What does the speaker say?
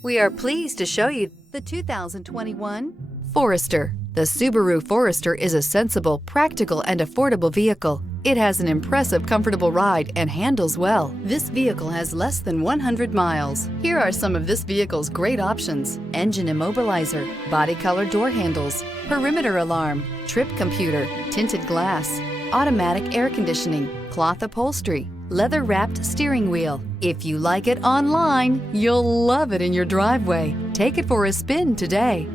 We are pleased to show you the 2021 Forester. The Subaru Forester is a sensible, practical, and affordable vehicle. It has an impressive, comfortable ride and handles well. This vehicle has less than 100 miles. Here are some of this vehicle's great options: engine immobilizer, body color door handles, perimeter alarm, trip computer, tinted glass, automatic air conditioning, cloth upholstery, leather-wrapped steering wheel. If you like it online, you'll love it in your driveway. Take it for a spin today.